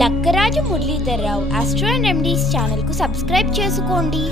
Lakkaraju Muralidhar Rao astro and remedies ఛానల్కు subscribe చేసుకోండి.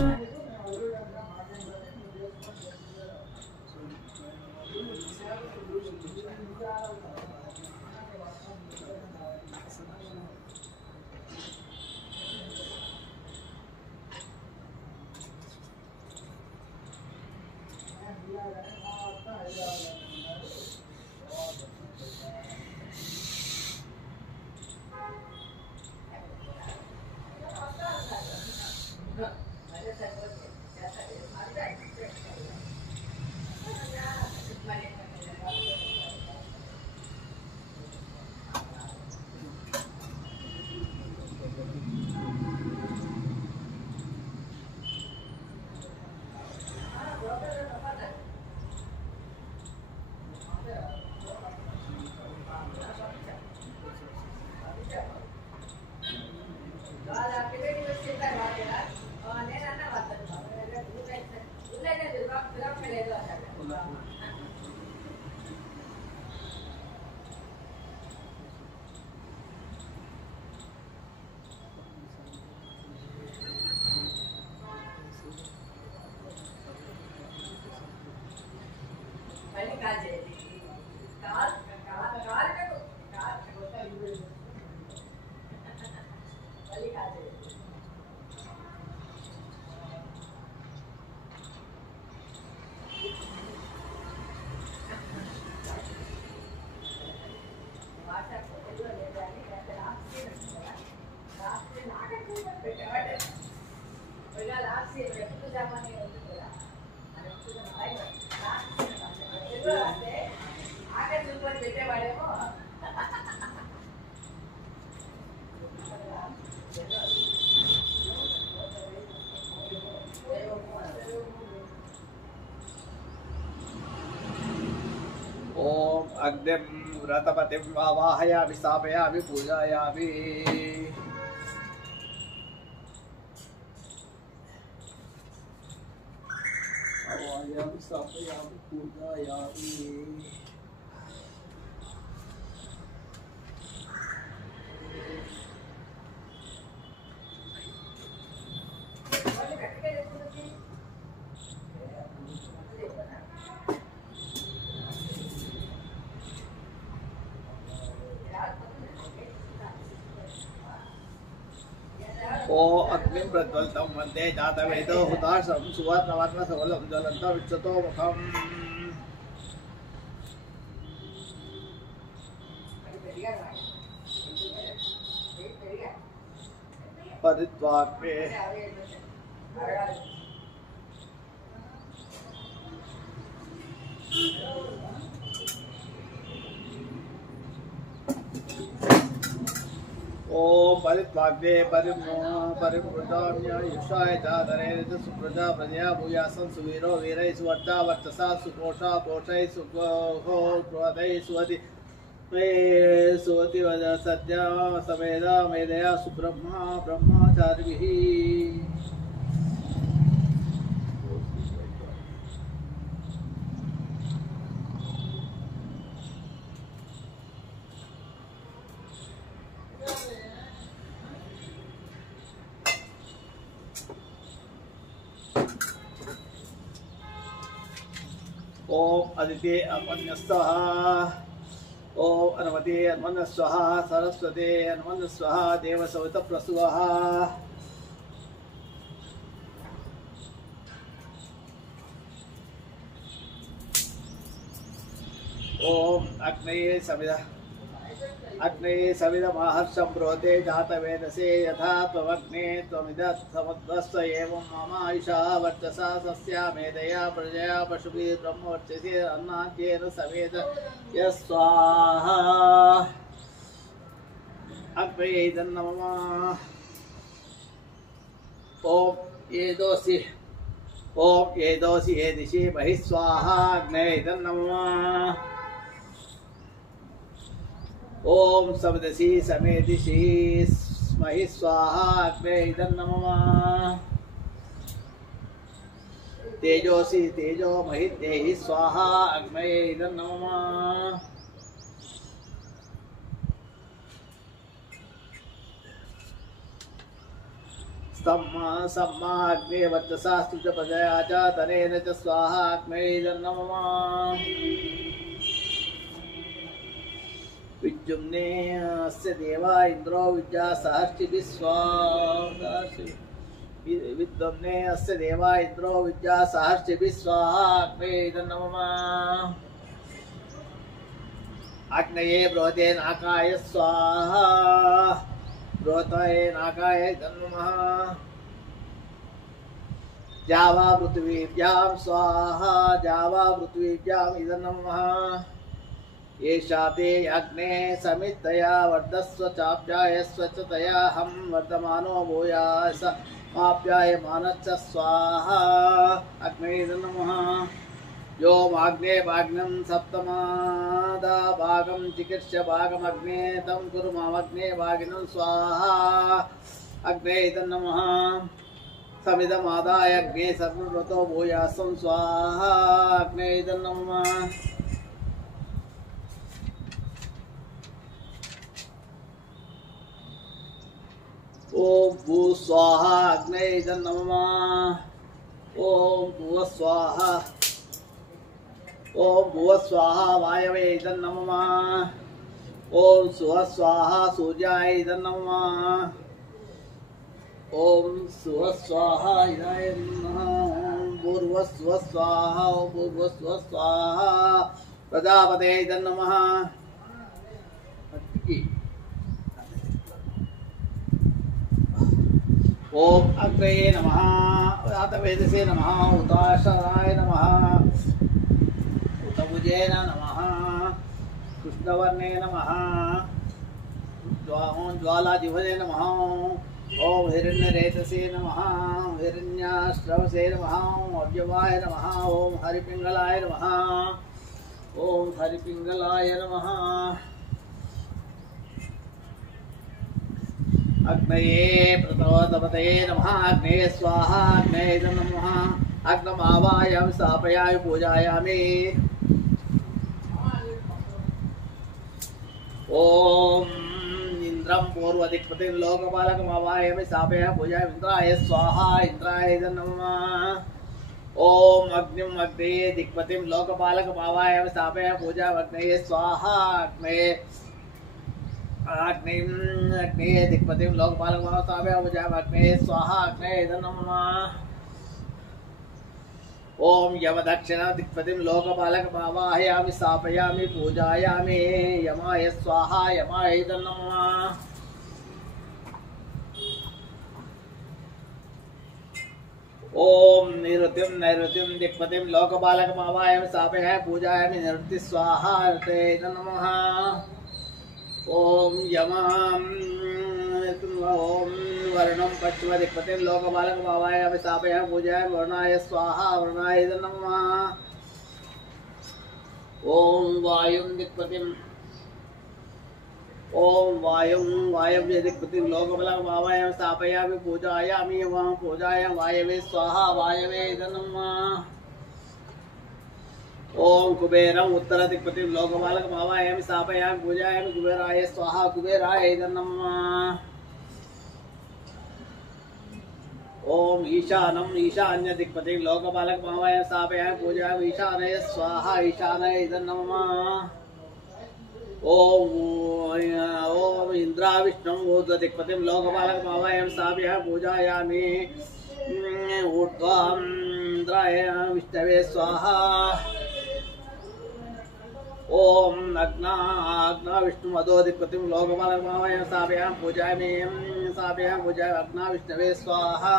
ओम अग्निं व्रतपतिं वाहयामि स्थापयामि पूजायामि। वाहयामि स्थापयामि पूजायामि। ओ अग्निं प्रज्वलितं वन्दे जातवेदो हुताशं सुवर्णवर्णसवलं ज्वलन्तं विच्युतो मुखम्। परित्वाग्ने ओम परित्वाग्ने परिमृताम्य युषाय चादरे सुप्रजा प्रजया भूयासं सुवीरो वीरै सुवर्ता वर्चसा सुकोषा पोषै सुगोहो प्रोदै सुवति सुवति वज सद्या समेधा मेधया सुब्रह्मा ब्रह्मचारिभिः। ओम अदिते अन्मन्यस्वः ओम अनुमते अन्मन्यस्वः सरस्वते अन्मन्यस्वः देवसवितप्रसूवः ओम अग्ने सविदमहर्षं ब्रोते जातवेदसे यथा त्वमग्ने त्वमिदः समुद्वस्व एवं मम आयुषा वर्चसा सस्या मेधया प्रजया पशुभिः ब्रह्मवर्चसे अन्नाद्येन सवेद यस्वाहा। अग्ने नमः। ओम ये दोषि ये दिशि बहिः स्वाहा। अग्ने नमः। ओम सवदसी समेदिशी स्महि स्वाहा। अग्ने नमः। तेजोसी तेजो महितेहि स्वाहा अग्नये इदं नमः सम्मा अग्ने वर्चसास्तु च प्रजया च तनेन च स्वाहा अग्नये इदं नमः विद्युम्ने अस्य देवा इन्द्रो विद्या सहर्षिभिः स्वाहा विद्युम्ने अस्य देवा इन्द्रो विद्या सहर्षिभिः स्वाहा अग्नये इदं नमः अग्नये बृहते नाकाय स्वाहा बृहताय नाकाय इदं नमः जावा पृथ्वीभ्यां स्वाहा जावा पृथ्वीभ्याम् इदं नमः एषा ते अग्ने समितया वर्धस्व चाप्यायस्व च तया हम वर्धमानो भूयास माप्यायमानश्च स्वाहा अग्ने नमः यो माग्ने भाग्नं सप्तमादा भागं चिकित्स्य भागमग्ने तं कुर्मग्ने भागिनं स्वाहा अग्ने नमः समिदमादाय अग्ने सर्वव्रतो भूयासं स्वाहा अग्ने नमः ओम भू स्वाहा अग्ने इदं नमः ओम भुव स्वाहा वायवे इदं नमः ओम सुव स्वाहा सूर्याय इदं नमः ओम सुव स्वाहा इदाय नमः भूर्भुवस्व स्वाहा ओम भूर्भुवस्व स्वाहा प्रजापते इदं नमः ओम अग्रे नमः उदातवेदसे नमः उताशराय नमः उतभुजे नमः कृष्णवर्णे नमः ज्वालाजिह्वजे नमः ओम हिरण्यरेतसे नमः हिरण्याश्रवसे नमः अव्यवाय नमः ओम हरिपिंगलाय नमः ओम हरिपिंगलाय नमः अग्नये प्रतोदपतये नमः अग्नये स्वाहा अग्नये नमः अग्नमावायामि स्थापयामि पूजायामि ओम इंद्रं पूर्वदिक्पतिं लोकपालकमावायामि स्थापयामि पूजायामि इंद्राय स्वाहा इंद्राय नमः ओम अग्निं अग्नये दिक्पतिं लोकपालकमावायामि स्थापयामि पूजायामि अग्नये स्वाहा अग्नये दिक्पतिं लोकपालकमावायामि पूजायामि अग्नये स्वाहा अग्नये नमः ओम यमदक्षिण दिक्पतिं लोकपालकमावाहयामि स्थापयामि पूजायामि यमाय स्वाहा यमाय नमः ओम नैऋतिं दिक्पतिं लोकपालकमावाहयामि स्थापयामि पूजायामि नैऋति स्वाहा नमः ओम यमां ओम वर्णं पश्चिम दिक्पतिं लोकपालकमावाहयामि स्थापयामि पूजायामि वर्णाय स्वाहा वर्णाय नमः ओम वायुं दिक्पतिं वायव्य दिक्पतिं लोकपालकमावाहयामि स्थापयामि पूजायामि पूजायामि वायवे स्वाहा वायवे नमः ओम कुबेरं उत्तर दिक्पतिं लोकपालकमावाहयामि स्थापयामि पूजायामि कुबेराय स्वाहा कुबेराय नमः ओम ईशान्य दिक्पतिं लोकपालकमावाहयामि स्थापयामि पूजायामि ईशानय स्वाहा ईशानय नमः ओम इंद्राविष्णुं ऊर्ध्व दिक्पतिं लोकपालकमावाहयामि स्थापयामि पूजायामि ऊर्ध्वं इंद्राय विष्णवे स्वाहा ओम अग्ना विष्णु मदो दिक्पतिं लोकपालकमावाहयामि स्थापयामि पूजायामि अग्ना विष्णवे स्वाहा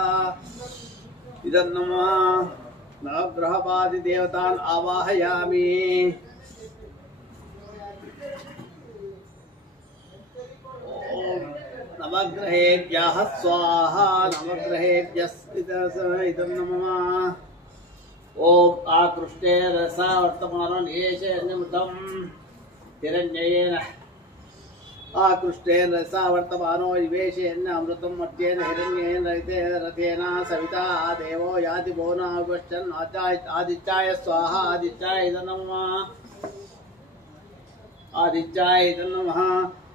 इदं नमः नवग्रहपादि देवतान् आवाहयामि ओम नवग्रहेभ्यः स्वाहा नवग्रहेभ्यः इदं नमः ओम आकृष्टे रसा वर्तमानो नियेशे निमृतं हिरण्येन आकृष्टेन रसा वर्तमानो विवेशेन अमृतं मर्त्येन हिरण्येन रथेन सविता देवो याति भो नागश्चन् आदित्याय स्वाहा आदित्याय नमः आदित्याय नमः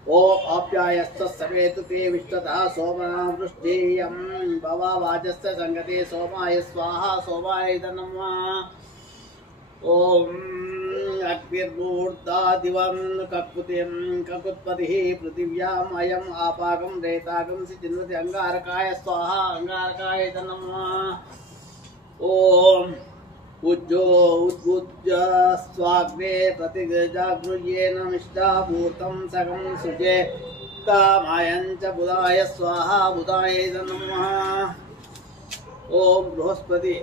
ओम आप्यायस्य समेतु ते विश्वतः सोमना वृष्टियं भवा वाचस्य संगते सोमाय स्वाहा सोमाय नमः ओम अग्निर्मूर्धा दिवं ककुतिं ककुत्पतिः पृथिव्याम् अयम् आपाकं रेताकं सिचिन्वति अंगारकाय स्वाहा अंगारकाय नमः ओम उज्जो उद्बुज्य स्वाग्ने प्रतिजागृह्येन मिष्टाभूतं सकं सुजे तामायञ्च बुधाय स्वाहा बुधाय नमः ओम बृहस्पति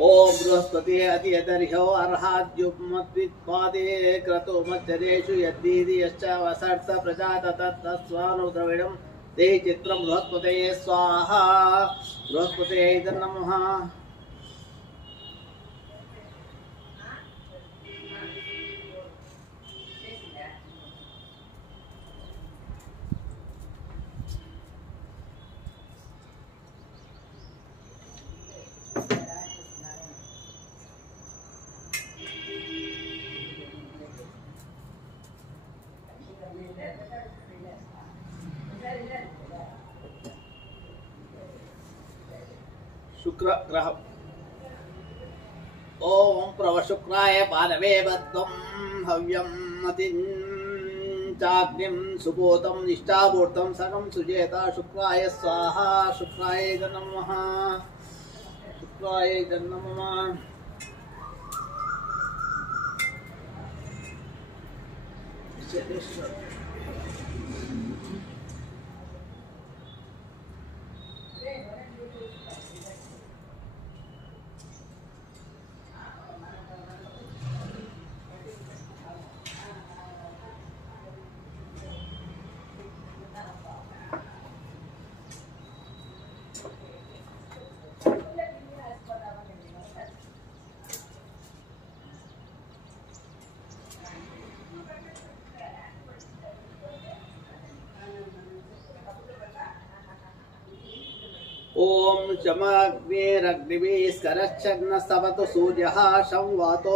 ओम बृहस्पति अतियतर्ह्यो अर्हाद्युप्मद्वित्पादे क्रतो मच्छरेषु यद्दीदि यश्च वसर्त प्रजा तत्तस्वानु द्रविडं ते चित्रं बृहस्पतये स्वाहा बृहस्पतये नमः शुक्र ग्रह ओम प्रवशुक्राय पादवे बद्धं हव्यं मतिञ्चाग्निं सुबोधं निष्ठापूर्तं सकं सुजेता शुक्राय स्वाहा शुक्राय नमः शुक्राय नमः ओम शमाग्नेरग्निभिस्करच्छन्नस्तवतु सूर्यः शं वातो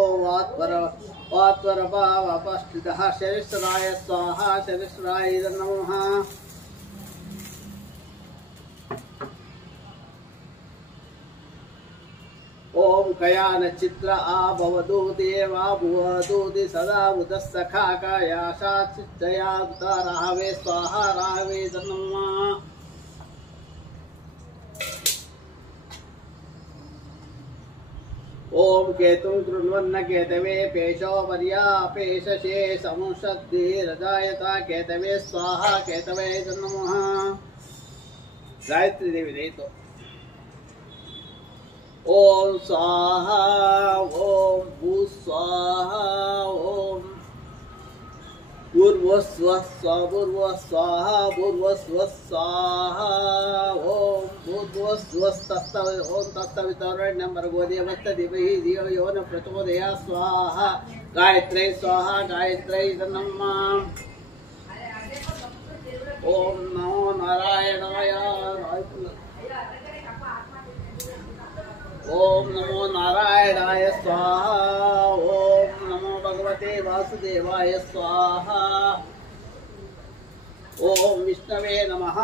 वात्वरभावपष्टितः शनिश्चराय स्वाहा शनिश्चराय नमः ओम कयानचित्र आभवतु देवा भुवतु सदा बुधः सखा कायाशाचित्तया राहवे स्वाहा राहवे नमः ओम केतुं कृण्वन्न केतवे पेशो पर्यापेशशे समुषद्धि रजायता केतवे स्वाहा केतवे नमः गायत्री देवी नहीं तो ओम स्वाहा ओम भू स्वाहा ओम पूर्वस्वः स्वाहा पूर्वस्वः स्वाहा ओम भूर्भुवस्वस्तस्तव ओम तत्सवितुर्वरेण्यं भर्गो देवस्य धीमहि धियो यो न प्रचोदयात् स्वाहा गायत्र्यै स्वाहा गायत्र्यै नमः ओम नमो नारायणाय ओम नमो नारायणाय स्वाहा ओम नमो भगवते वासुदेवाय स्वाहा ओम विष्णवे नमः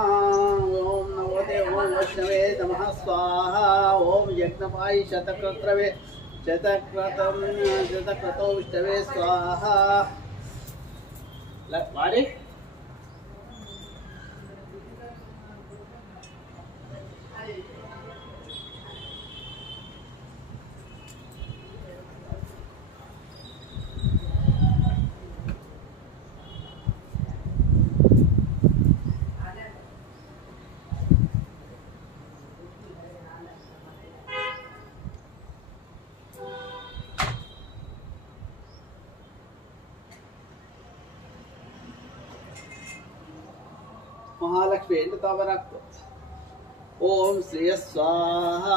ओम नमो देवो वैष्णवे नमः स्वाहा ओम यज्ञपायि शतक्रतो विष्णवे स्वाहा वारी महालक्ष्मी तावराक्तो ओम श्री स्वाहा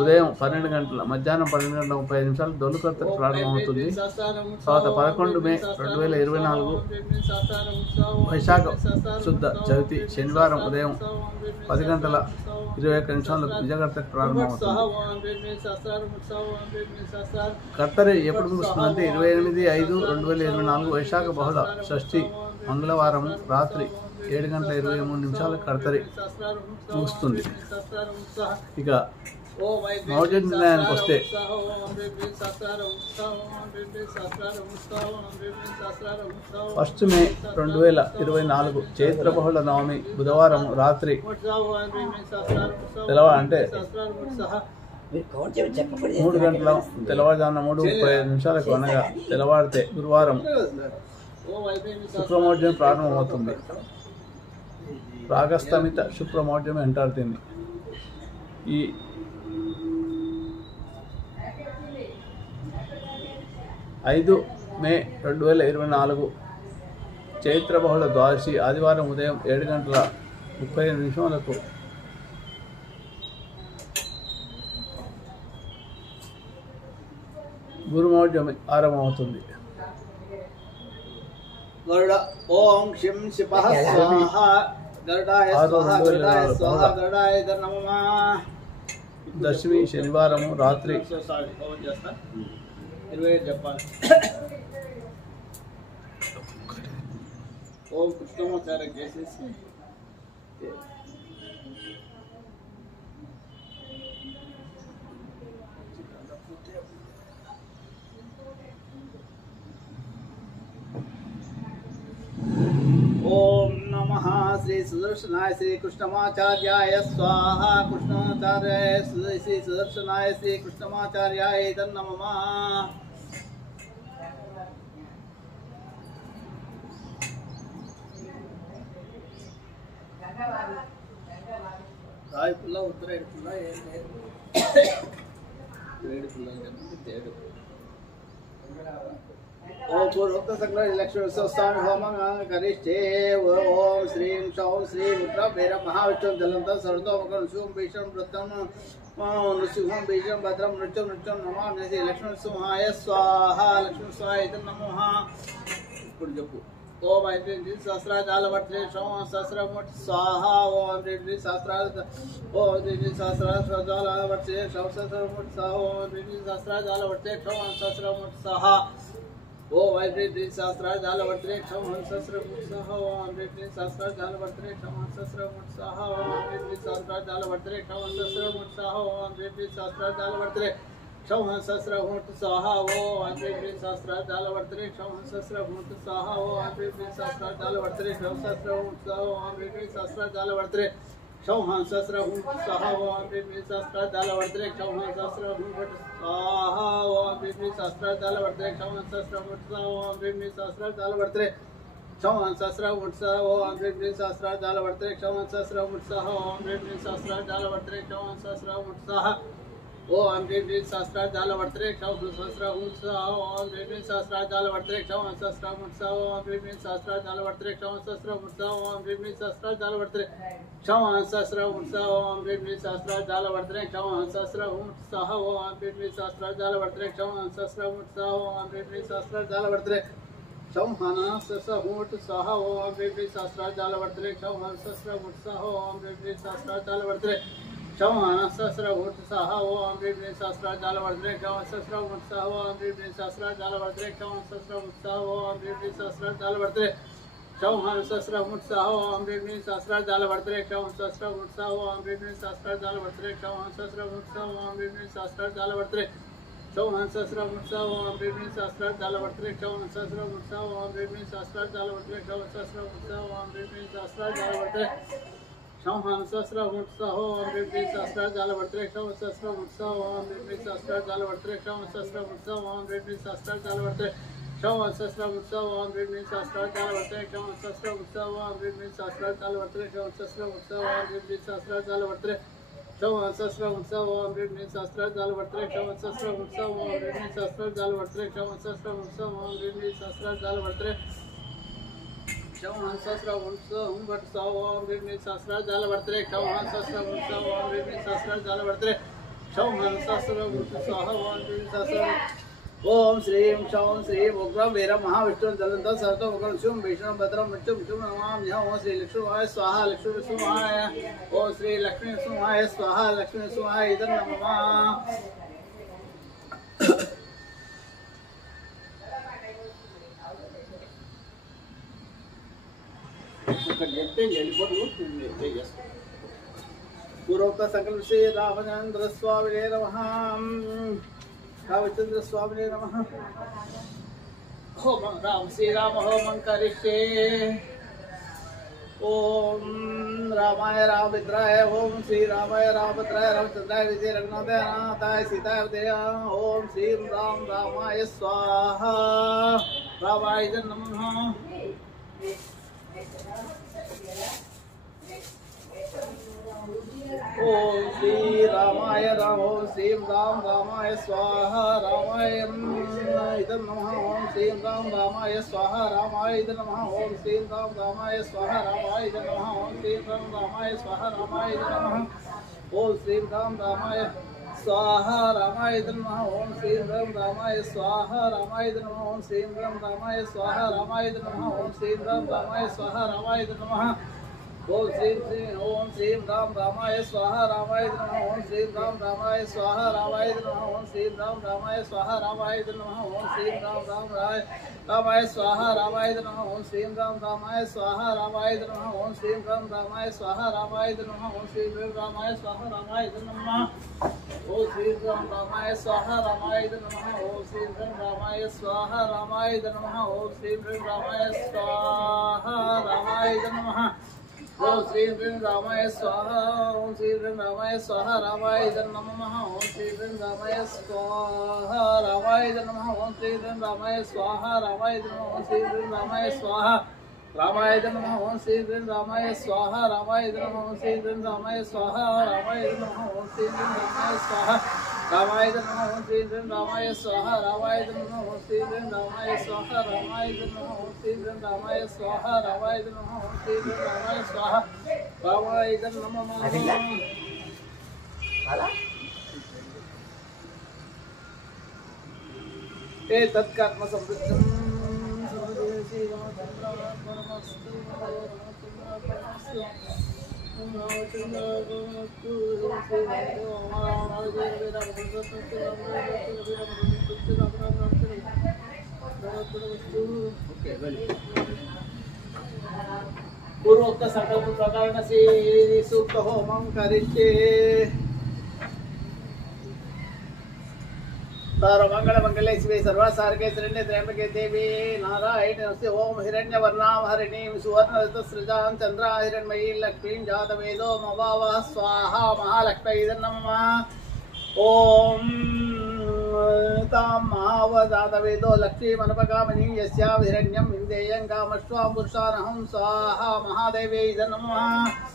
ఉదయం 12 గంటల మధ్యాహ్నం 12 గంటల 35 నిమిషాలు దొల్లు కర్తరి ప్రారంభమవుతుంది. తర్వాత 11 మే 2024 వైశాఖ శుద్ధ చవితి శనివారం ఉదయం 10 గంటల 21 నిమిషాలకు నిజకర్తరి ప్రారంభమవుతుంది. కర్తరి ఎప్పుడు ముగుస్తుందంటే 28/5/2024 వైశాఖ బహుళ షష్ఠి మంగళవారం రాత్రి 7 గంటల 23 నిమిషాలకు కర్తరి ముగుస్తుంది. ఇక మౌజన్ నిర్ణయానికి వస్తే ఫస్ట్ మే 2024 చైత్ర బహుళ నవమి బుధవారం రాత్రి అంటే 3 గంటల తెల్లవారుజామున 3:35 నిమిషాలకు అనగా తెల్లవారితే గురువారం శుక్రమౌఢ్యం ప్రారంభమవుతుంది. ప్రాగస్తమిత శుక్రమౌఢ్యం అంటారు దీన్ని. ఈ 5 మే 2024 చైత్ర బహుళ ద్వాదశి ఆదివారం ఉదయం 7 గంటల 35 నిమిషాలకు గురుమౌఢ్యం ఆరంభమవుతుంది. గరుడ ఓం శిం శిపః స్వాహా గరుడాయ స్వాహా గరుడాయ స్వాహా గరుడాయ నమః. దశమి శనివారం రాత్రి 25 చెప్పాలి. ఓం కృష్ణమాచార్య చేసేసి ఓం నమః శ్రీ సుదర్శనాయ శ్రీ కృష్ణమాచార్యాయ స్వాహా కృష్ణమాచార్యాయ శ్రీ సుదర్శనాయ శ్రీ కృష్ణమాచార్యాయ నమః. రాయి పుల్ల ఉత్తరేడు పుల్ల ఏడు పుల్ల తేడు. ఓం పూర్వోక్త సకల లక్ష్మీ స్వామి హోమం కరిష్టే. ఓం శ్రీం శౌం శ్రీం ఉగ్ర భైర మహావిష్ణుం జలంతం సర్వతోముఖం శివం భీషం వృత్తం నృసింహం భీషం భద్రం నృత్యం నృత్యం నమామి శ్రీ లక్ష్మీ సింహాయ స్వాహ లక్ష్మీ స్వాయ నమః. ఇప్పుడు చెప్పు. ఓం ఐంద్రీ సహస్రాజాలవర్తే సహస్రముట్ స్వాహ. ఓం ఐంద్రీ సహస్రాజాలవర్తే సహస్రముట్ స్వాహ. ఓం ఐంద్రీ సహస్రాజాలవర్తే సహస్రముట్ స్వాహ. ఓం ఐంద్రీ సహస్రాజాలవర్తే సహస్రముట్ స్వాహ. ఓం ఐంద్రీ సహస్రాజాలవర్తే సహస్రముట్ స్వాహ. ఓం ఐంద్రీ సహస్రాజాలవర్తే సహస్రముట్ స్వాహ. ఓం ఐంద్రీ సహస్రాజాలవర్తే సహస్రముట్ స్వాహ. ఓం ఐంద్రీ సహస్రాజాలవర్తే సహస్రముట్ స్వాహ. ఓం ఐంద్రీ సహస్రాజాలవర్తే సహస్రముట్ స్వాహ. ఓం ఐంద్రీ సహస్రాజాలవర్తే సహస్రముట్ స్వాహ. ఓం ఐంద్రీ సహస్రాజాలవర్తే సహస్రముట్ స్వాహ. ఓం ఐంద్రీ సహస్రాజాలవర్తే సహస్రముట్ స్వాహ. ఓం ఐంద్రీ సహస్రాజాలవర్తే సహస్రముట్ స్వాహ. ఓం ఐంద్రీ సహస్రాజాలవర్తే సహస్రముట్ స్వాహ. ఓం ఐంద్రీ సహస్రాజాలవర్తే సహస్రముట్ స్వాహ. ఓం ఐంద్రీ సహస్రాజాలవర్తే సహస్రముట్ స్వాహ. ఓం ఐంద్రీ సహస్రాజాలవర్తే సహస్రముట్ స్వాహ. ఓం ఐంద్రీ సహస్రాజాలవర్తే సహస్రముట్ స్వాహ. ఓం ఐంద్రీ సహస్రాజాలవర్తే సహస్రముట్ స్వాహ. ఓం ఐంద్రీ సహస్రాజాలవర్తే సహస్రముట్ స్వాహ. ఓం ఐంద్రీ సహస్రాజాలవర్తే సహస్రముట్ స్వాహ. ఓం ఐంద్రీ సహస్రాజాలవర్తే సహస్రముట్ స్వాహ. ఓం ఐంద్రీ సహస్రాజాలవర్తే సహస్రముట్ స్వాహ. ఓం ఐంద్రీ సహస్రాజాలవర్తే సహస్రముట్ స్వాహ. ఓం ఐంద్రీ సహస్రాజాలవర్తే సహస్రముట్ స్వాహ. ఓం ఐంద్రీ సహస్రాజాలవర్తే సహస్రముట్ స్వాహ. ఓం ఐంద్రీ సహస్రాజాలవర్తే సహస్రముట్ స్వాహ. ఓం ఐంద్రీ సహస్రాజాలవర్తే సహస్రముట్ స్వాహ. ఓం ఐంద్రీ సహస్రాజాలవర్తే సహస్రముట్ స్వాహ. ఓం ఐంద్రీ సహస్రాజాలవర్తే సహస్రముట్ స్వాహ. ఓం ఐంద్రీ సహస్రాజాలవర్తే సహస్రముట్ స్వాహ. ఓం ఐంద్రీ సహస్రాజాలవర్తే సహస్రముట్ స్వాహ. ఓం ఐంద్రీ సహస్రాజాలవర్తే సహస్రముట్ స్వాహ. ఓం ఐంద్రీ సహస్రాజాలవర్తే సహస్రముట్ స్వాహ. ఓం ఐంద్రీ సహస్రాజాలవర్తే సహస్రముట్ స్వాహ. ఓం ఐంద్రీ సహస్రాజాలవర్తే సహస్రముట్ స్వాహ. ఓం ఐంద్రీ సహస్రాజాలవర్తే సహస్రముట్ స్వాహ. ఓం ఐంద్రీ సహస్రాజాలవర్తే సహస్రముట్ స్వాహ. ఓం ఐంద్రీ సహస్రాజాలవర్తే సహస్రముట్ స్వాహ. ఓం ఐంద్రీ సహస్రాజాలవర్తే సహస్రముట్ స్వాహ. ఓం ఐంద్రీ సహస్రాజాలవర్తే సహస్రముట్ స్వాహ. ఓం ఐంద్రీ సహస్రాజాలవర్తే సహస్రముట్ స్వాహ. ఓం ఐంద్రీ సహస్రాజాలవర్తే సహస్రముట్ స్వాహ. ఓం ఐంద్రీ సహస్రాజాలవర్తే क्षौं स्वाहा ओम श्रीं क्षौं श्रीं उग्रं वीरं महाविष्णुं जलन्तं सर्वं उग्रं शिवं भीषणं भद्रं मृत्युं नमामि ओम श्री लक्ष्मीवाय स्वाहा लक्ष्मी विष्णुवाय ओम श्री लक्ष्मी विष्णुवाय स्वाहा लक्ष्मी विष्णुवाय इदं नमः पूर्वोक्त संकल्प से रामचंद्र स्वामी नमः रामचंद्र स्वामी नमः होम राम श्री राम होमं करिष्ये ओम रामाय रामभद्राय ओम श्री रामाय रामभद्राय रामचंद्राय विजय रघुनाथाय अनाथाय सीताय विजय ओम श्री राम रामाय स्वाहा रामाय नमः ओम श्री रामाय राम ओम श्री राम रामाय स्वाहा रामाय इदं नमः ओम श्री राम रामाय स्वाहा रामाय इदं नमः ओम श्री राम रामाय स्वाहा रामाय इदं नमः ओम श्री राम रामाय स्वाहा रामाय इदं नमः ओम श्री राम रामाय स्वाहा रामाय इदं नमः ओम श्री राम रामाय स्वाहा रामाय इदं नमः ओम श्री राम रामाय स्वाहा रामाय इदं नमः ओम श्री राम रामाय स्वाहा रामाय इदं नमः ओम श्री राम रामाय स्वाहा रामाय नमः ओम श्री राम रामाय स्वाहा रामाय नमः ओम श्री राम रामाय स्वाहा रामाय नमः ओम श्री राम रामाय स्वाहा रामाय नमः ओम श्री राम रामाय स्वाहा रामाय नमः ओम श्री राम रामाय स्वाहा रामाय नमः ओम श्री रामाय स्वाहा रामाय नमः ओम श्री राम रामाय स्वाहा रामाय नमः ओम श्री रामाय स्वाहा रामाय नमः ओम श्री रामाय स्वाहा रामाय नमः ओम श्री रामाय स्वाहा ओम श्री रामाय स्वाहा रामाय नमः ओम श्री रामाय स्वाहा रामाय नमः ओम श्री रामाय स्वाहा रामाय नमः ओम श्री रामाय स्वाहा रामाय नमः ओम श्री रामाय स्वाहा रामाय नमः ओम श्री रामाय स्वाहा रामाय नमः ओम श्री रामाय स्वाहा रामाय नमः ओम श्री रामाय स्वाहा रामाय नमः ओम श्री रामाय स्वाहा रामाय नमः ओम श्री रामाय स्वाहा रामाय नमः ओम श्री रामाय स्वाहा रामाय नमः ते तत्कर्म समृद्धं पूर्वोक्त संकल्प प्रकरण से सूक्त होमं करिष्ये सर्वमंगल मंगले शिवे सर्वसारके शरण्ये त्र्यंबके देवी नारायणे नमस्ते ओम हिरण्यवर्णां हरिणीं सुवर्णरजतस्रजां चंद्रा हिरण्मयीं लक्ष्मीं जातवेदो मवावः स्वाहा महालक्ष्मी नमः ओम तां महावजातवेदो लक्ष्मीमनुपगामिनीं यस्यां हिरण्यं विन्देयं कामश्वां पुरुषानहं स्वाहा महादेव्यै नमः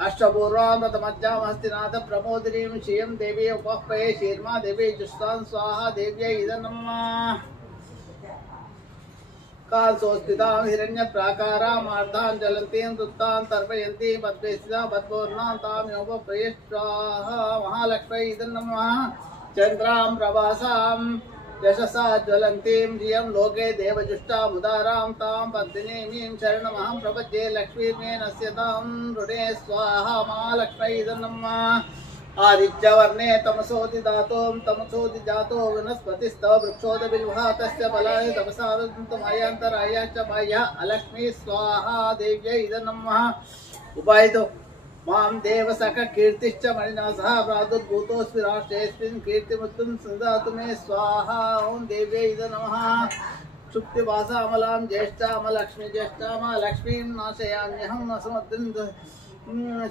अष्टपूर्वामृतमज्जामहस्तिनाथ प्रमोदिनीं श्रियं देवी उपह्पये शीर्मा देवी जुष्टां स्वाहा देव्यै नमः कालसोस्थितां हिरण्यप्राकारामार्धां ज्वलन्तीं दुत्तां तर्पयन्तीं पद्मेस्थितां पद्मपूर्णां तां योपप्रिये स्वाहा महालक्ष्म्यै नमः चन्द्रां प्रभासां यशसा ज्वलन्तीं धियं लोके देवजुष्टामुदारां तां पद्मिनीं शरणमहं प्रपद्ये लक्ष्मीर्मे नश्यतां ऋणे स्वाहा महालक्ष्म्यै नमः आदित्यवर्णे तमसोदिजातो वनस्पतिस्तव वृक्षोदबिल्वः तस्य फलाय तपसान्तमयान्तराय च बाह्य अलक्ष्मी स्वाहा देव्यै नमः उपायतो मां देवसख कीर्तिश्च मणिना सह प्रादुर्भूतोऽस्मि राष्ट्रेऽस्मिन् कीर्तिमृत्युं सदातु मे स्वाहा ओं देव्यै नमः क्षुप्तिवासामलां ज्येष्ठामलक्ष्मी ज्येष्ठामलक्ष्मीं नाशयाम्यहं असमद्रिं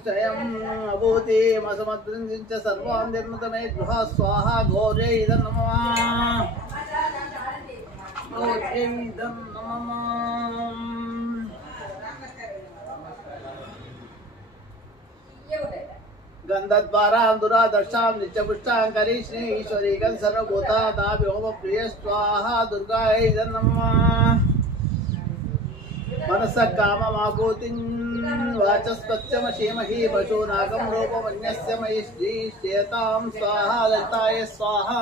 स्वयम् अभूतिमसमद्रिं च सर्वान् निर्मतमे गृहा स्वाहा घोर्यै नमः घोर्यै नमः गंधद्वारा दुरादर्शां नित्यपुष्टां करिष्ये ईश्वरी गं सर्वभूता ताभ्योम प्रिय स्वाहा दुर्गायै नमः मनस काममागोतिं वाचस्पत्यमशीमहि पशूनागं रूपमन्यस्य महिष्ठीश्चेतां स्वाहा ललिताय स्वाहा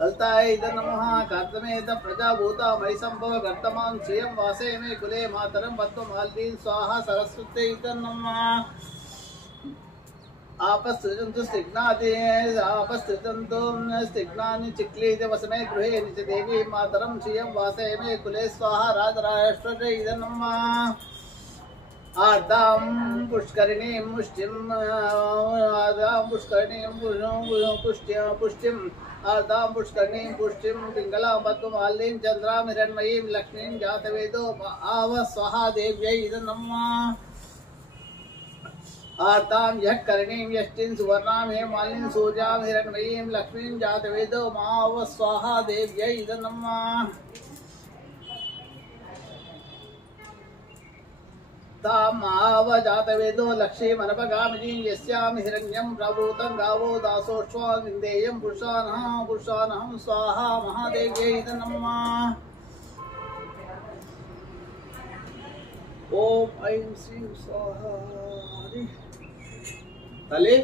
ललिताय नमः कर्तमेत प्रजाभूता मयि सम्भव कर्तमां श्रियं वासे मे कुले मातरं पद्ममालिनी स्वाहा सरस्वत्यै नमः आपस्तृजन्तु स्निग्नानि चिक्लीज वसमे गृहे निच देवी मातरं श्रियं वासे मे कुले स्वाहा राजराष्ट्रै नमः आदां पुष्करिणीं मुष्टिम् पुष्टिम् आदां पुष्करिणीं पुष्टिं पिङ्गलां पद्ममालिनीं चन्द्रां हिरण्मयीं लक्ष्मीं जातवेदो आव स्वाहा देव्यै नमः आतां यः करणीं यष्टिं सुवर्णां हेमालिनीं सूर्यां हिरण्मयीं लक्ष्मीं जातवेदो माव स्वाहा देव्यै नमः तामाव जातवेदो लक्ष्मीमनपगामिनीं यस्यां हिरण्यं प्रभूतं गावो दासोऽश्वान् विन्देयं पुरुषानहं स्वाहा महादेव्यै नमः ओम ऐं श्रीं स्वाहा तले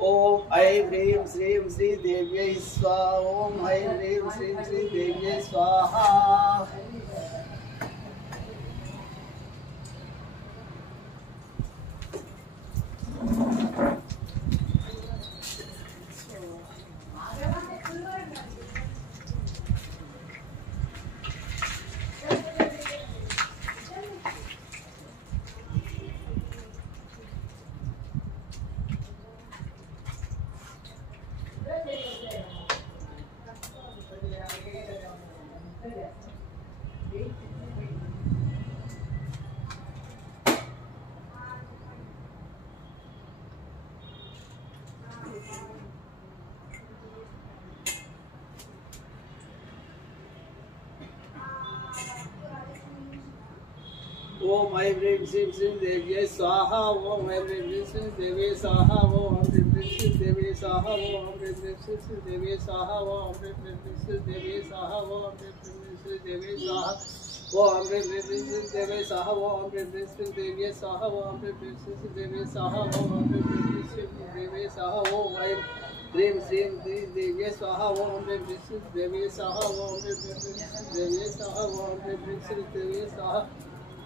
ओम ऐं ह्रीं श्रीं श्री देव्यै स्वाहा ओम ऐं ह्रीं श्रीं श्री देव्यै स्वाहा ओम ऐं ह्रीं श्रीं श्री देव्यै स्वाहा ओम ऐं ह्रीं श्रीं देव्यै स्वाहा ओम ऐं ह्रीं श्रीं देव्यै स्वाहा ओम ऐं ह्रीं श्रीं देव्यै स्वाहा ओम ऐं ह्रीं श्रीं देव्यै स्वाहा ओम ऐं ह्रीं श्रीं देव्यै स्वाहा ओम ऐं ह्रीं श्रीं देव्यै स्वाहा ओम ऐं ह्रीं श्रीं देव्यै स्वाहा ओम ऐं ह्रीं श्रीं देव्यै स्वाहा ओम ऐं ह्रीं श्रीं देव्यै स्वाहा ओम ऐं ह्रीं श्रीं देव्यै स्वाहा ओम ऐं ह्रीं श्रीं देव्यै स्वाहा ओम ऐं ह्रीं श्रीं देव्यै स्वाहा ओम ऐं ह्रीं श्रीं देव्यै स्वाहा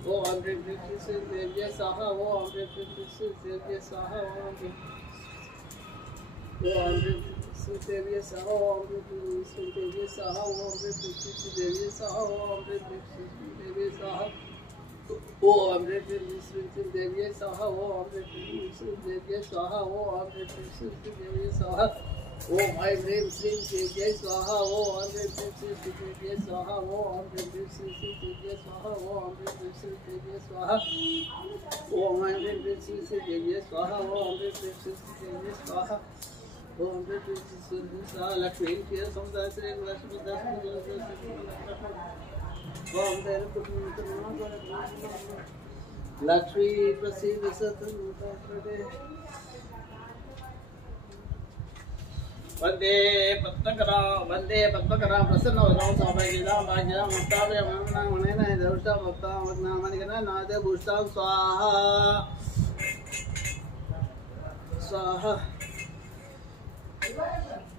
ओ अमृत से देव्य स्वाहा ओ अमृत से देव्य स्वाहा ओ अमृत से देव्य स्वाहा ओ अमृत से देव्य स्वाहा ओ अमृत से देव्य स्वाहा ओ अमृत से देव्य स्वाहा ओ अमृत से देव्य स्वाहा ओ अमृत से देव्य स्वाहा ओ अमृत से देव्य स्वाहा ओम ऐं ह्रीं श्रीं देव्यै स्वाहा ओम ऐं ह्रीं श्रीं देव्यै स्वाहा ओम ऐं ह्रीं श्रीं देव्यै स्वाहा ओम ऐं ह्रीं श्रीं देव्यै स्वाहा ओम ऐं ह्रीं श्रीं देव्यै स्वाहा ओम ऐं ह्रीं श्रीं देव्यै स्वाहा ओम ऐं ह्रीं श्रीं स्वाहा लक्ष्मी क्षीर समुद्र श्री लक्ष्मी ओम लक्ष्मी प्रसीद सतनुते वंदे पद्मकरा प्रसन्न वदनौ सौभाग्यदां भाग्यदां मुक्ताभय मननां मनैन दर्शा मुक्तां वदनां मणिगणा नादे भूषां स्वाहा स्वाहा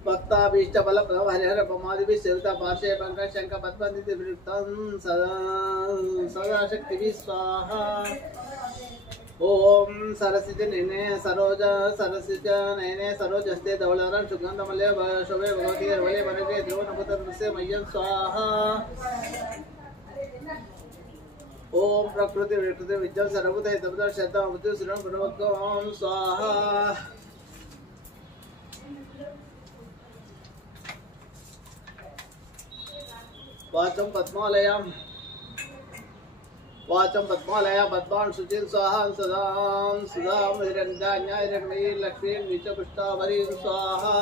भक्ताभीष्ट बल प्रभ हरिहर पमादिभिः सेविता पार्श्वे पंकज शंख पद्मनिधि वृत्तं सदा शक्तिभिः स्वाहा ओम सरस्वती नयने सरोज सरस्वती नयने सरोजस्ते धवलवरं सुगंधमल्य शोभे भगवती वले वरगे ध्रुवनपुत्रस्य मह्यं स्वाहा ओम प्रकृति विकृति विद्या सर्वभूत हितपद श्रद्धा बुद्धि श्रवण प्रवक्तम स्वाहा वाचं पद्मालयं वाचं पद्मालया पद्मान् शुचिं स्वाहा सदां सुधां हिरण्याय हिरण्मयी लक्ष्मीं नीचपुष्टावरीं स्वाहा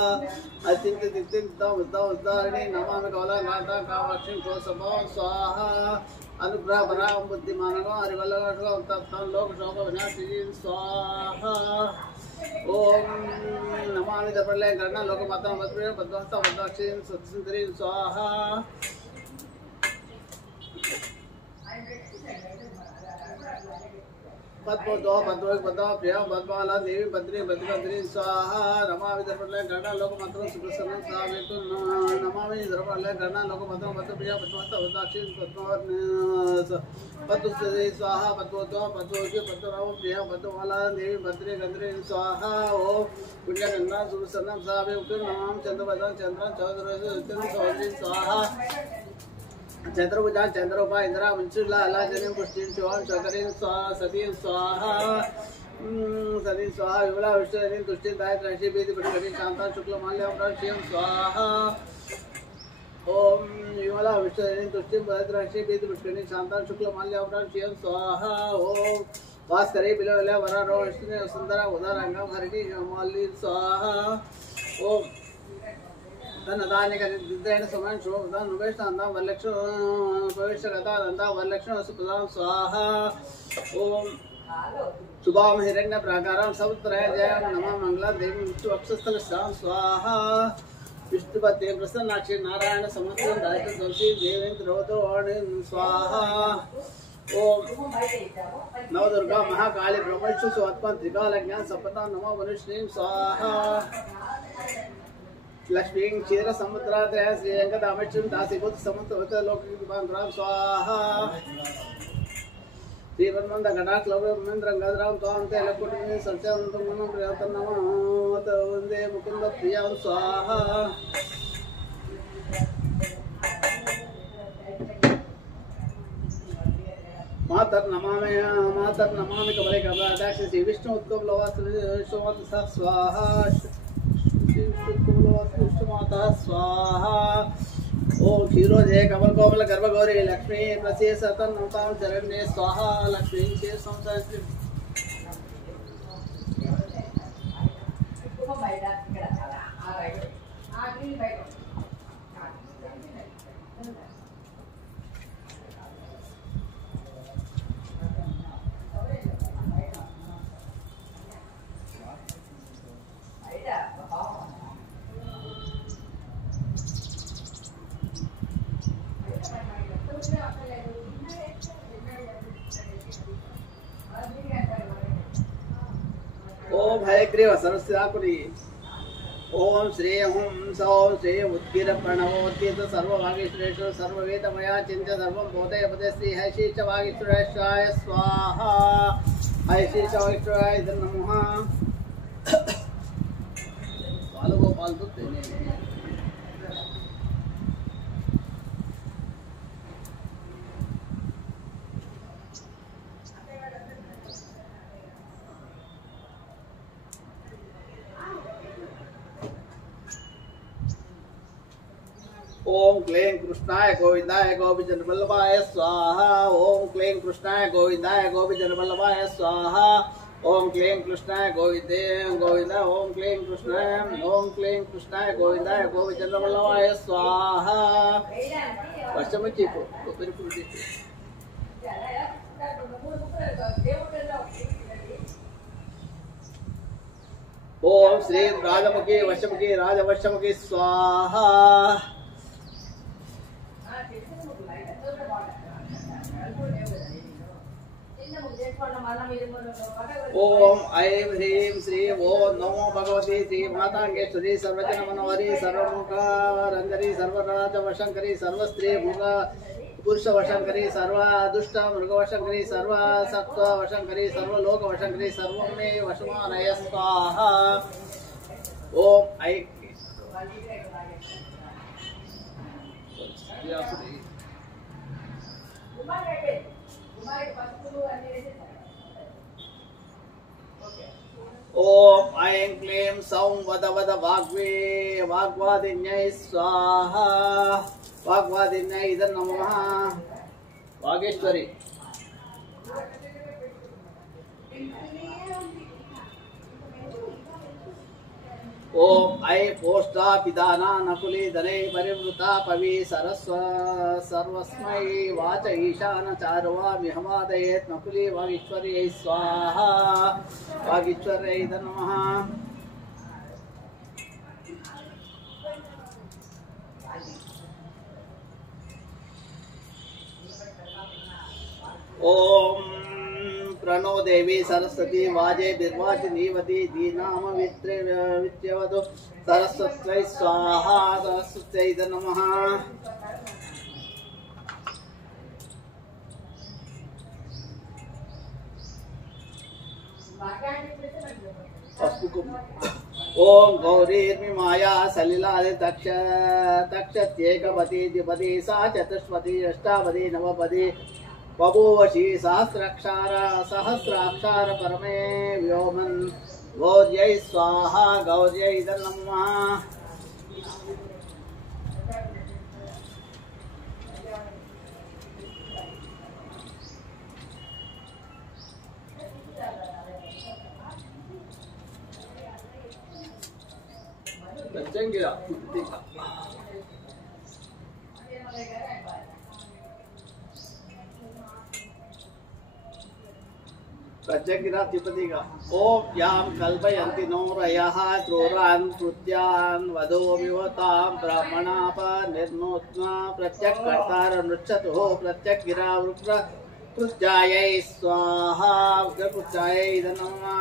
अचिन्त्यदित्यन्तामुद्दारिणी नमामि कमलाकान्तां कामाक्षीं कोसभां स्वाहा अनुग्रहपरां बुद्धिमानगं हरिवल्लभं तत्तं लोकशोकविनाशिनीं स्वाहा ओम नमामि दर्पणलय गणना लोकमाता मधुप्रिय पद्महस्ता पद्माक्षीं सत्सुन्दरीं स्वाहा पद्मोदो पद्मोक पद्मा प्रिया पद्माला देवी भद्री भद्री स्वाहा नमामि दर्पणलय गणना लोकमाता सुप्रसन्नं स्वामितु नमामि दर्पणलय गणना लोकमाता मधुप्रिया पद्महस्ता पद्माक्षीं पद्मश्री स्वाहा पद्मोदो पद्मोकी पद्मराम प्रिया पद्ममाला देवी भद्री गंद्री स्वाहा ओम पुण्यगंगा सुप्रसन्नं स्वामितु नमामि चंद्रवदन चंद्रं चौधरी स्वाहा चंद्रभुजा चंद्रोपा इंद्रा मंचुला अलाजनीं पुष्टिं शिवां शकरीं स्वाहा सतीं स्वाहा सतीं स्वाहा विमला विष्णुरीं तुष्टिं दायित्री राशि बीति पुष्करीं शांता शुक्लमाल्यां शिवं स्वाहा ओम विमला विष्णुरीं तुष्टिं दायित्री राशि बीति पुष्करीं शांता शुक्लमाल्यां शिवं स्वाहा ओम भास्करी बिलवल्या वरारो विष्णु सुंदरा उदारंगं हरिणी मौली स्वाहा ओम धनदानिक दिद्रेण समान शोभदान नुवेष्टान्दां वरलक्ष्मी भविष्यगतानन्दां वरलक्ष्मी सुप्रदां स्वाहा ओम शुभां हिरण्य प्राकारां समुद्राय जयं नमः मंगला देवी विष्णुवक्षस्थलस्यां स्वाहा विष्णुपते प्रसन्नाक्षी नारायण समस्तं दायित्व तुलसी देवेन्द्रोदवाणी स्वाहा ओम नवदुर्गा महाकाली ब्रह्मविष्णु स्वात्मा त्रिकालज्ञान सपता नमो वरुष्णीं स्वाहा लक्ष्मीं क्षीर समुद्रात्रय श्रीरंगदामेश्वरीं दासीभूत समुद्रवत लोकविद्वान् स्वाहा श्रीवन्मन्द गणाक्ष लोकमेन्द्रं गजरां त्वां ते लकुटिं सत्यानन्दं नमः प्रियतं नमः वन्दे मुकुन्द प्रियां स्वाहा मातर नमामि कमले कमलादाक्ष श्री विष्णु उत्तम लोवास्त्र स्वाहा माता स्वाहा ओम क्षीरोदय कमल कोमल गर्भ गौरी लक्ष्मी प्रसीद सतन नमतां चरण्ये स्वाहा लक्ष्मी क्षीर संसार ओम हयग्रीव सरस्याकुरी ओम श्री हुं सौं श्री उद्गिर प्रणवोद्गित सर्वभागीश्वरेश्वर सर्ववेदमया चिंत्य सर्वं बोधय पदे श्री हयशीच वागीश्वरेश्वराय स्वाहा हयशीच वागीश्वराय नमः बालगोपाल दुख देने ओम क्लीं कृष्णाय गोविंदाय गोपीजनवल्लभाय स्वाहा ओम क्लीं कृष्णाय गोविंदाय गोपीजनवल्लभाय स्वाहा ओम क्लीं कृष्णाय गोविंदे गोविंदा ओम क्लीं कृष्णाय गोविंदाय गोपीजनवल्लभाय स्वाहा वशमची ओम श्री राजमुखी वशमुखी राजवशमुखी स्वाहा ओम ऐं ह्रीं श्री ओम नमो भगवती श्री मातांगेश्वरी सर्वजन मनोहरी सर्वमुखरंजरी सर्वराजवशंकरी सर्वस्त्री मुख पुरुष वशंकरी सर्व दुष्ट मृग वशंकरी सर्व सत्व वशंकरी सर्वलोक वशंकरी सर्वं मे वशमानय स्वाहा ओम ऐं ओम ऐं क्लीं सौं वद वद वाग्वे वाग्वादिन्यै स्वाहा वाग्वादिन्यै इदं नमः वागेश्वरी ओम ऐ पोष्टा पिदाना नकुली धने परिवृता पवि सर्वस्मै वाच ईशान चारुवा मिहमादयेत् नकुली वागीश्वर्यै स्वाहा वागीश्वर्यै नमः। ओम प्रणो देवी सरस्वती वाजे बिर्वाचि नीवती दीनाम वित्रे विच्यवतु सरस्वत्यै स्वाहा सरस्वत्यै नमः। ओम गौरीर्मिमाया सलिलादि तक्षत्येकपति द्विपदी सा चतुष्पदी अष्टापदी नवपदी बभूवशी सहस्राक्षर परमे व्योमन् गौर्यै स्वाहा गौर्यै नमः। प्रत्यगिराधिपतिगा ओम याम कल्पयन्ति नो रयः क्रूरान् कृत्यान् वधो विवतां ब्राह्मणाप निर्नोत्मा प्रत्यक्कर्तार नृच्छतुः प्रत्यगिरा वृक्ष कृत्यायै स्वाहा वृक्षकृत्यायै नमः।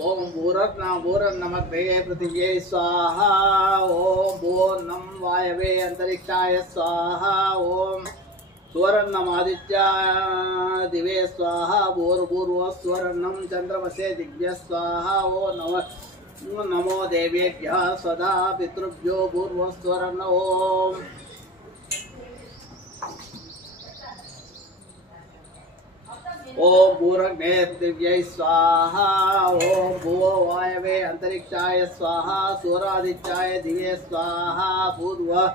ओम भूरन्नमग्ने पृथिव्यै स्वाहा ओम भूर्नं वायवे अंतरिक्षाय स्वाहा ओम स्वरन्नमादित्या दिवे स्वाहा भूर्भुवः स्वरन्नं चन्द्रमसे दिव्य स्वाहा ओ नमो देवेभ्यः सदा पितृभ्यो भूर्भुवः स्वरन्न ओम। ओम भूरग्ने पृथिव्यै स्वाहा ओम भुवो वायवे अंतरिक्षाय स्वाहा सूर्यादित्याय दिवे स्वाहा भूर्भुवः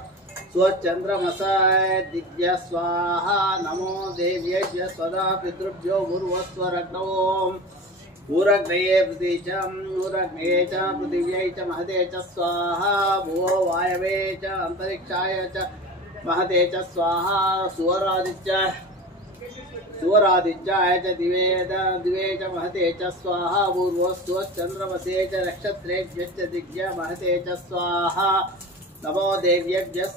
स्वचंद्रमसाय दिव्य स्वाहा नमो देव्येभ्य सदा पितृभ्यो भूर्भुवः स्वरग्नो भूरग्ने च पृथिव्यै च महते च स्वाहा भुवो वायवे च अंतरिक्षाय च महते च स्वाहा सूर्यादित्याय च दिवे च महते च स्वाहा भूर्भुवः स्वचंद्रमसे च नक्षत्रेभ्यश्च दिव्य महते च स्वाहा नमो देव्येभ्यः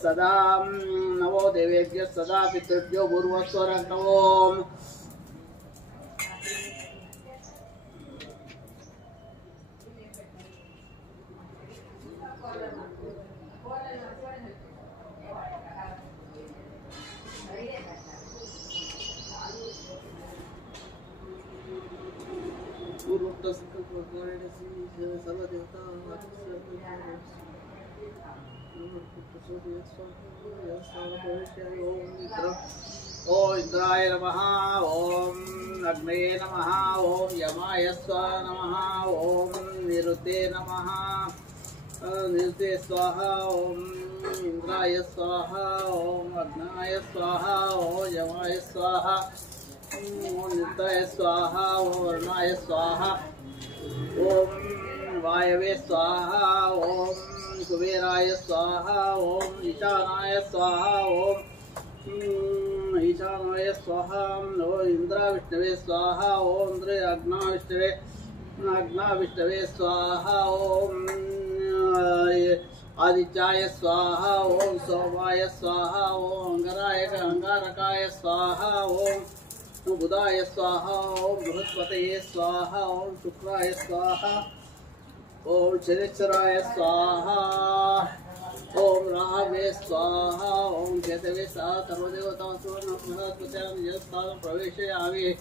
सदा पितृभ्यो भूर्भुवः स्वरग्नो ओम इंद्राय नमः ओम अग्ने नमः ओम यमाय नमः ओम निरुते नमः निरुते स्वाहा ओम इंद्राय स्वाहा ओम अग्नाय स्वाहा ओम यमाय स्वाहा ओम निरुताय स्वाहा ओम वर्णाय स्वाहा ओम वायवे स्वाहा ओम कुबेराय स्वाहा ओम ईशानाय स्वाहा ओम ईशानाय स्वाहा ओम इंद्रा विष्णवे स्वाहा ओम इंद्र अग्ना विष्णवे स्वाहा ओम आदित्याय स्वाहा ओम सोमाय स्वाहा ओम अंगारकाय स्वाहा ओम बुधाय स्वाहा ओम बृहस्पतये स्वाहा ओम शुक्राय स्वाहा ओम शनिश्चराय स्वाहा ओम राहवे स्वाहा ओम केतवे स्वाहा सर्वदेवतां सुवर्णं प्रवेशयामि।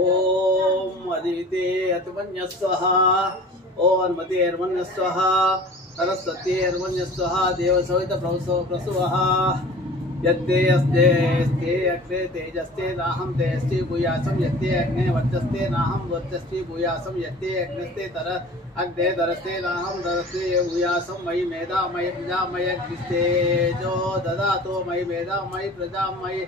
ओम अदिते अतमन्य स्वाहा ओम मतेर्मन्य स्वाहा सरस्वत्यर्वण्यस्वः देवसवित प्रसवः यत्ते अस्ते अस्ते अग्ने तेजस्ते नाहं तेजस्ते भूयासं यत्ते अग्ने वर्चस्ते नाहं वर्चस्ते भूयासं यत्ते अग्नस्ते तर अग्ने तरस्ते नाहं तरस्ते भूयासं मयि मेधा मयि प्रजा मयि अग्निस्तेजो ददातु मयि मेधा मयि प्रजा मयि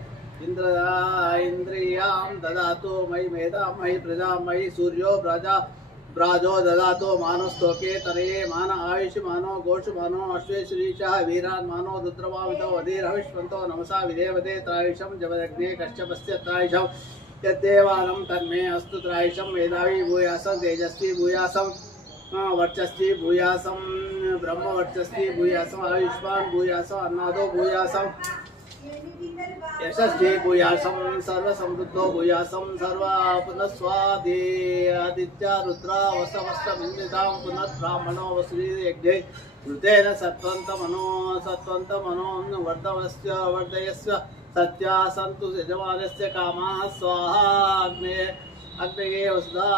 इंद्रियां ददातु मयि मेधा मयि प्रजा मयि सूर्यो ब्राजो ददातो मानस्तोके तरये मान आयुष मानो गोष मानो अश्वे श्रीशः वीरान् मानो रुद्रमावितो वधीरविष्वन्तो नमसा विदेवते त्रायुषं जवदग्ने कश्यपस्य त्रायुषं यद्देवानं तन्मे अस्तु त्रायुषं मेधावी भूयासं तेजस्वी भूयासं वर्चस्वी भूयासं ब्रह्मवर्चस्वी भूयासं आयुष्मान् भूयासं अन्नादो भूयासं यशस्वी भूयासं सर्वसमृद्धो भूयासं सर्वपुनस्वादि आदित्य रुद्रा वसवस्तमिन्द्रितां पुनर्ब्राह्मणो वसुरीयज्ञे ऋतेन सत्त्वन्तमनो वर्धयस्व सत्या सन्तु यजमानस्य कामाः स्वाहा अग्नये वसुधा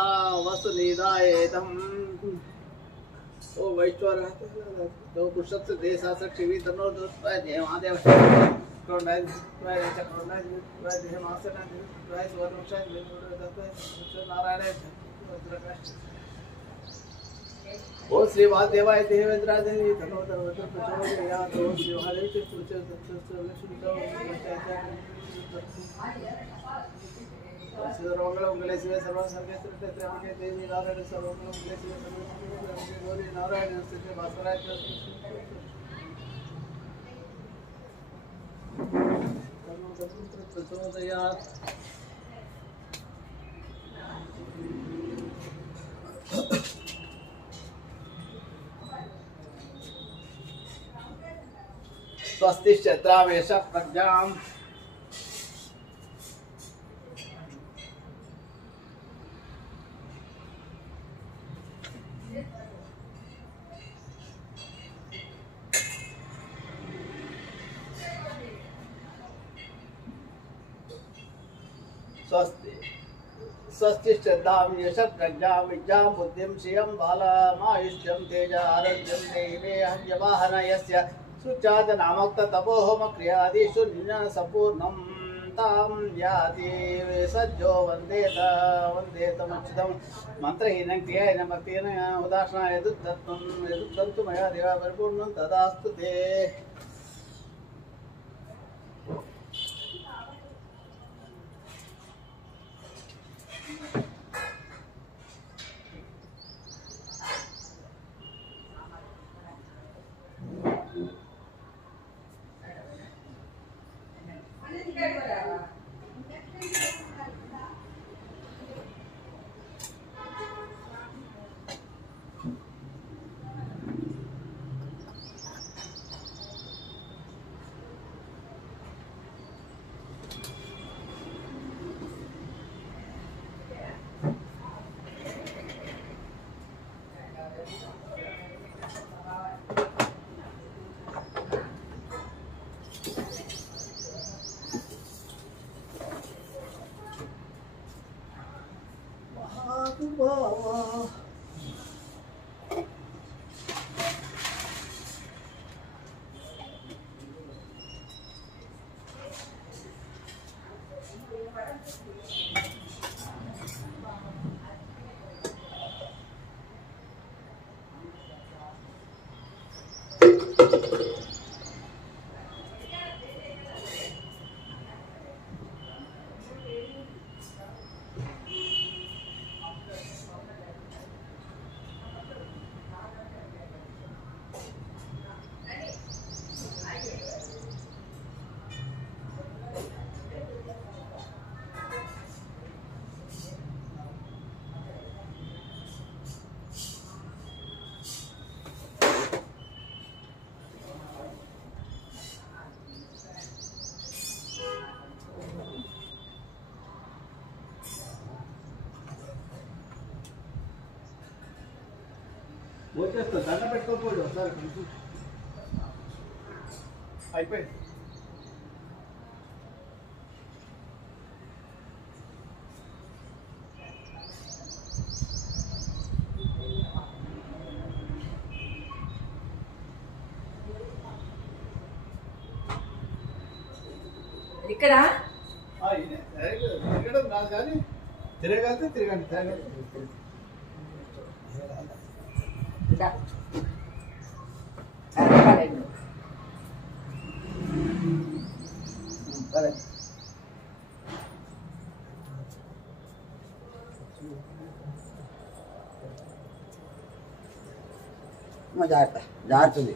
वसुनिधायेतम् ओ वैश्वरः तो पुरुषस्य देशासक्षिवी तनो महादेव ओ श्री महादेवाय देवेंद्रादेवी धनोधर्वतो प्रचोदयात् ओ श्री महादेव के सर्वमंगल शिवे सर्वसर्वेश्वरे देवी नारायण सर्वमंगल शिवे गौरी नारायण स्थिते भास्कराय प्रचोदयात् स्वस्ति क्षत्रावेश प्रज्ञां स्वस्ति श्रद्धां यश प्रज्ञां विद्यां बुद्धिं श्रियं बालमायुष्यं तेज आरोग्यं देहि हव्यवाहन यस्य सुचात नामक तपोहोम क्रियादिषु संपूर्णं तां याति सज्जो वन्देतमुचितं मंत्रहीनं क्रियाहीनं भक्तेन उदासीनं यदुत्तन्तु मया देवा परिपूर्णं तदास्तु ते వచ్చేస్తా దండ పెట్టుకోకపోదు ఒకసారి అయిపోయింది. ఇక్కడ తిరగడం కాదు కానీ తిరగలితే తిరగండి జాగ్రత్త జారుతుంది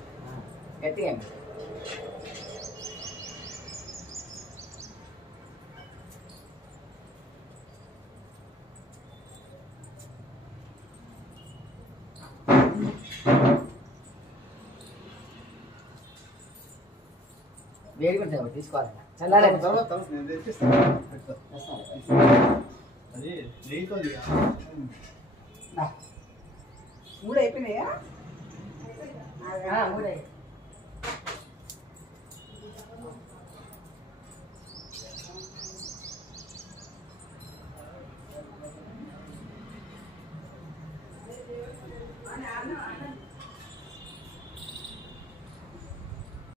గట్టిగా వేడి కొంచెం తీసుకోవాలి చల్లారే తర్వాత నేను తెచ్చిస్తాను అది నెయ్యితో మూడు అయిపోయినాయా మూడు అయిపోయి